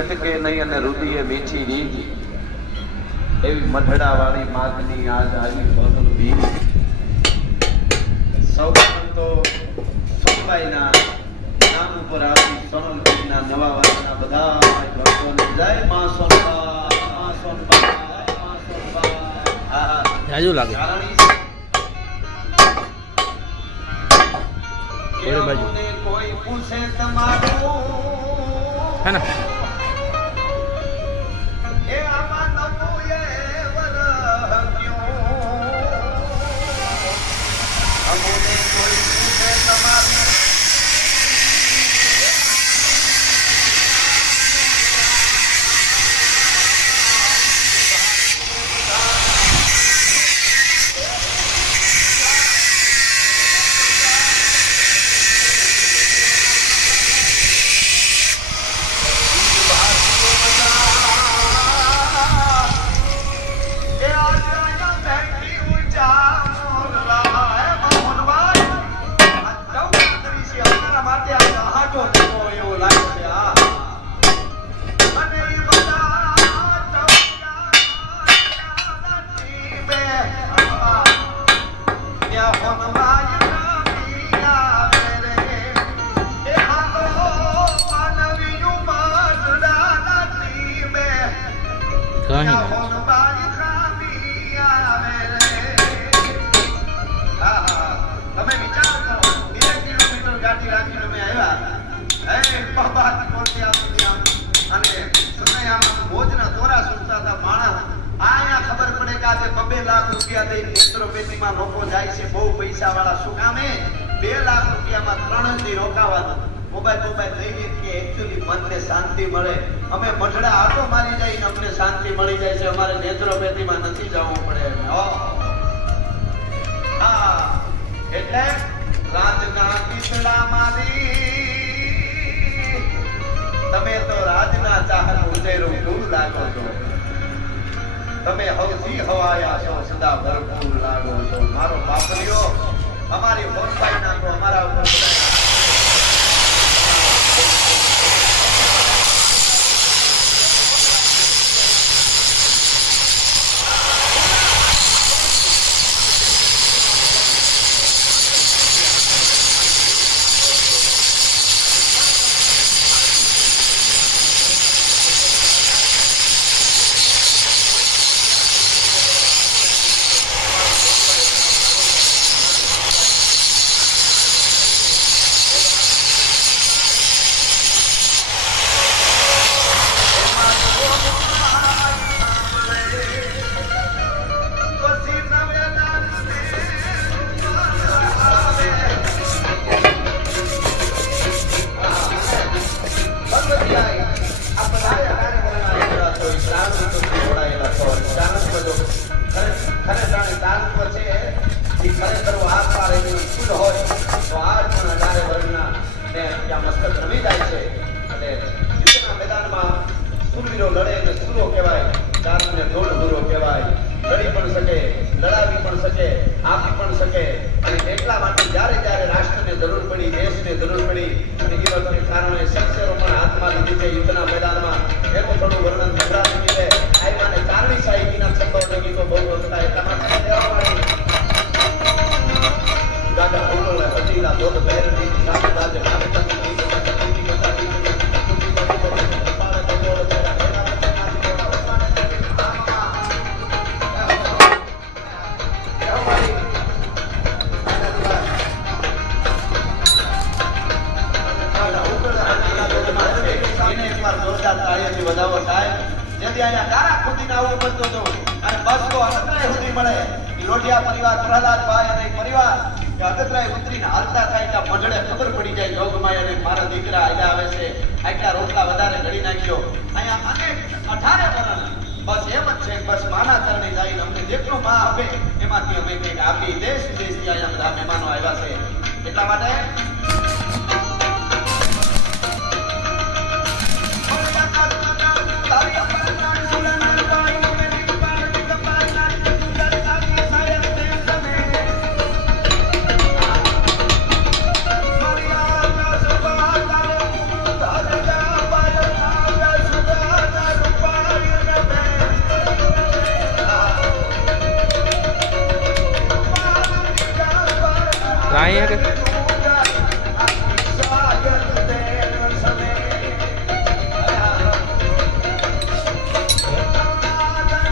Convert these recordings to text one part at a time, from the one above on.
ખટકે નહીં અને રુધિએ મીઠી રીત એવી મઢડા વાળી માગની આજ આવી બહુ બીજ સૌ તો સોનબાઈના નામ ઉપર આવતી સોનલબેનના નવા વર્ષના બધા ભક્તોને જય માં સોનબા, માં સોનબા, માં સોનબા. હા રાજુ લાગે કોઈ બાજુ કોઈ પૂછે તમારું હે ને એ આમાં નમુએ વરગ્યો અમોને કોઈ પૂછે તમારું લોકો જાય છે બહુ પૈસા વાળા શું કામે 2 લાખ રૂપિયામાં 3 દી રોકાવાનું મોબાઈલ લઈને કે એક્ચ્યુઅલી મનને શાંતિ મળે. અમે મઢડા આટો મારી જઈને અમને શાંતિ મળી જાય છે. અમારે નેત્રોપેથીમાં નથી જવું પડે. હા એટલે રાજના પીપળા મારી તમે તો રાજના ચાહત ઉજેરું ફૂલ લાગો છો. તમે હવથી હવાયા છો, સદા ભરપૂર લાગો છો. મારો બાપલિયો અમારી ફોરફાઈ નાખો અમારા ઉપર. એટલા માટે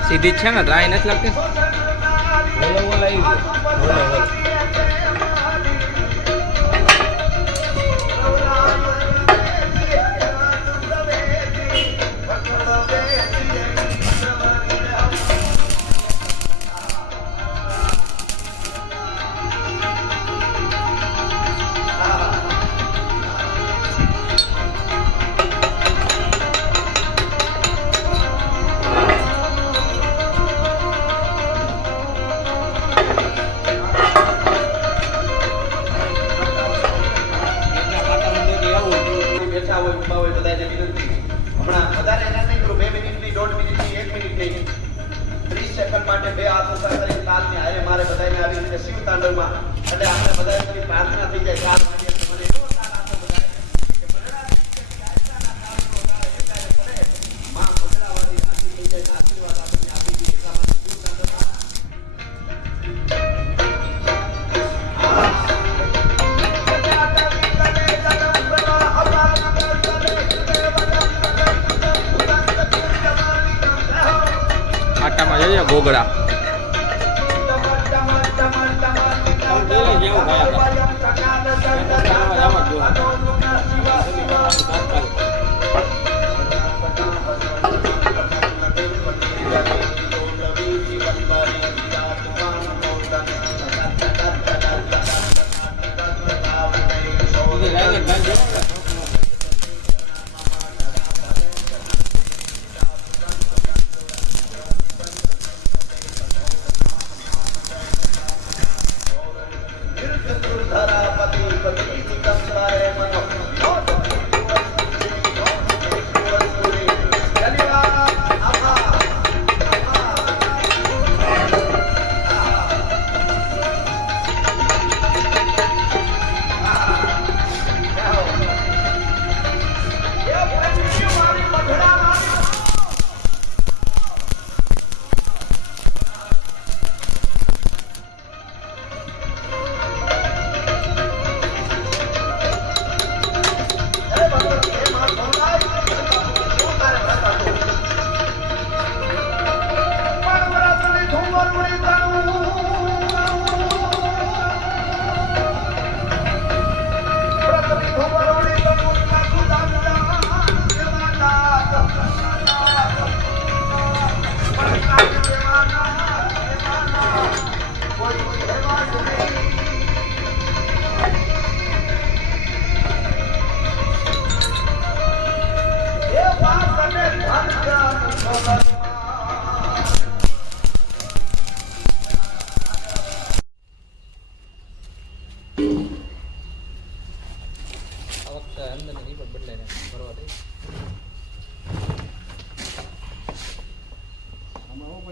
સીધી જ છે ને ડ્રાય નથી લાગતી ઓલો આવી ગયો બેઠા હોય ઊભા હોય બધાને વિનંતી હમણાં વધારે ના નહીં કરું 2 મિનિટની 1.5 મિનિટની 1 મિનિટની 30 સેકન્ડ માટે બે હાથ ઉપર કરી તાલની હારે મારે બધાને આવી રીતે શિવ તાંડવમાં એટલે આપણે બધાની પ્રાર્થના થઈ જાય તાલ માટે મને એવો તાલ આપો બધાને કે બગડા માં બગડાવાળી આખી થઈ જાય આશીર્વાદ આપણને આપી દે એટલા માટે શિવ તાંડવમાં આટામાં જઈએ ગોગડા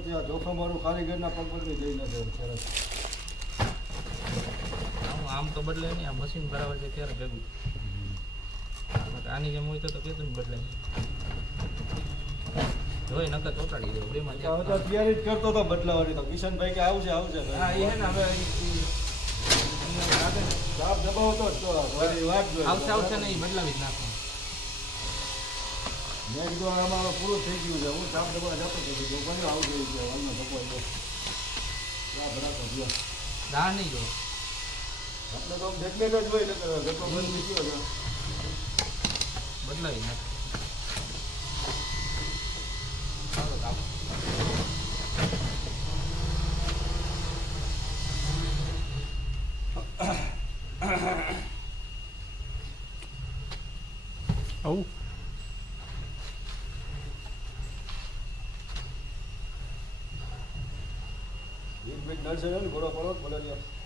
જેવું જોખમવાળું કારીગરના પગ બદલી જઈ નથી સરસ આમ તો બદલે નહીં આ મશીન બરાબર છે ત્યારે ભેગું આની જેમ હોય તો કેટલું બદલે જોઈ નકર ચોટાડી દે બેમાં હવે તો તૈયારી જ કરતો હતો બદલાવાની તો કિશનભાઈ કે આવશે હા એ હે ને હવે સાપ દબાવતો જ તો વળી વાત જોઈએ આવશે નહીં બદલાવી જ નાખો મેં કીધું આમાં પૂરું થઈ ગયું છે હું સાપ દબાવવા જતો હતો તો બન્યો આવશે હાલમાં દબાવી દો ભરાતો ગયો દા નહીં જો આપણે તો જેટલે જ હોય એટલે ગતો બંધ ગયો છે બદલાવી નાખો આવું એક મિનિટ નડશે ને ઘોડો પડો પડો લ્યો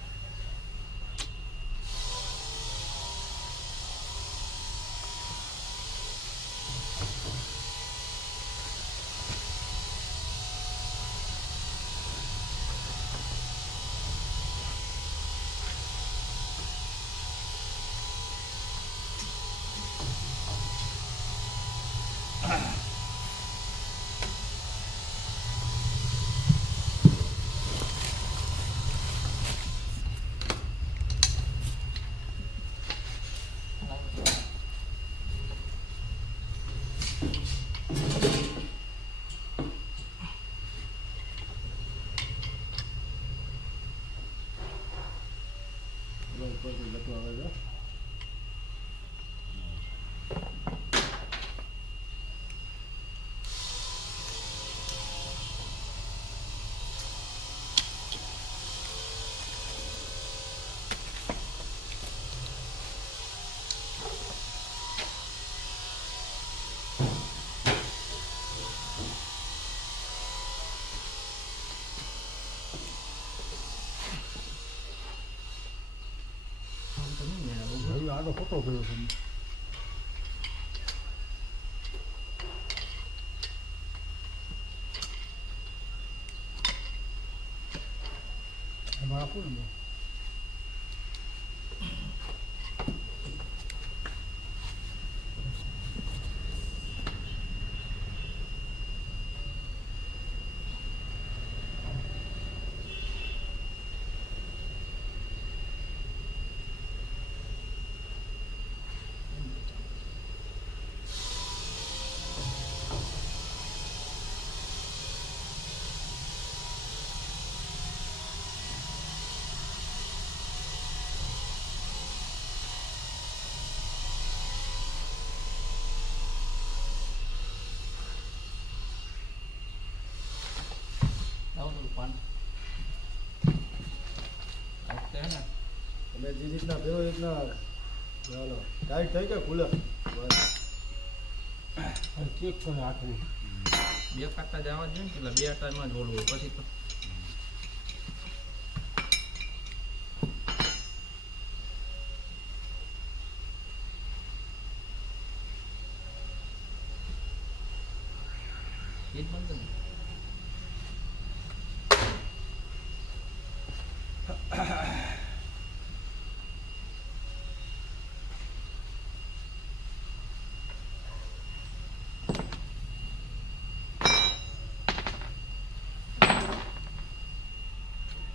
તો ખોટો ગયો છે એમાં આપું ને લાવો થોડું પાન આવતે હે ને તમે જે રીતના ભેરો રીતના ચાલો ટાઈટ થઈ ગયા ખુલે ચેક કરે હાથમાં બે કાંટા જવા જોઈએ ને પેલા બે ટાઈમમાં જ ઓળવું પછી તો એ જ બનતું ને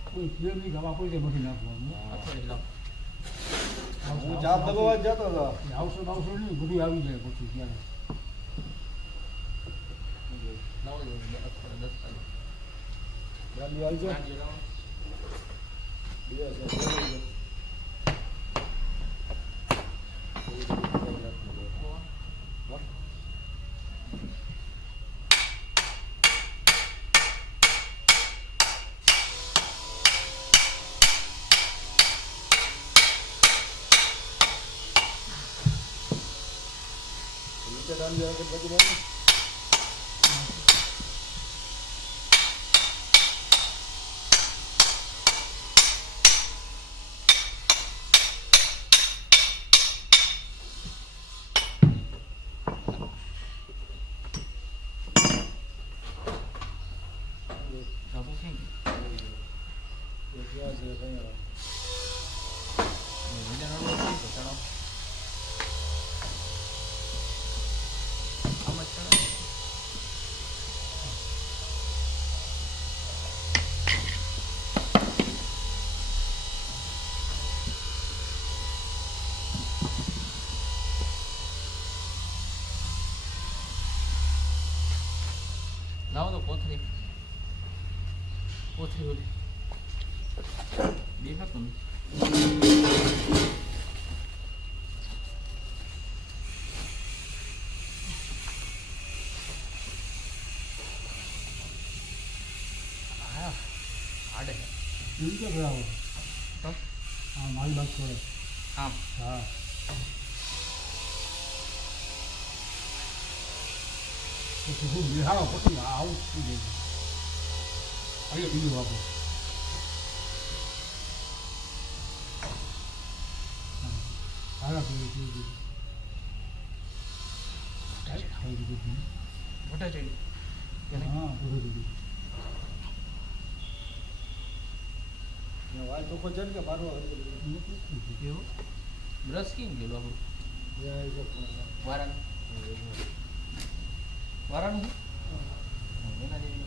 કોઈ ફ્લેમની ગવા કોઈ કે નથી નાખવાનું અથડી લાવ હું જાપ દબાવવા જ જતો હતો આવશો નહીં બધું આવી જાય પછી ત્યારે લાવો અથડે 10 તારીખ ગાડી આવી જાય ગાંઠિયો લાવો જાબુ કેમ વિજય નડો તો ચડો આમ જ ચડો લાવો તો કોથળી ઓલી દેખાતું નહીં હા આડે એવી કે બરાબર તો હા મારી વાત કરે આમ હા પછી હું બિહારો પછી આવું થઈ જાય અરે બીજું વાપરો સારા પીવું પીવું ખાઈ દીધું મોટા ચડી હા પૂરું દીધું વાય ચોખ્ખો છે ને કે મારવા કેવું બ્રશ કેમ ગયેલું આપણું વારાનું વારાનું એના જેવી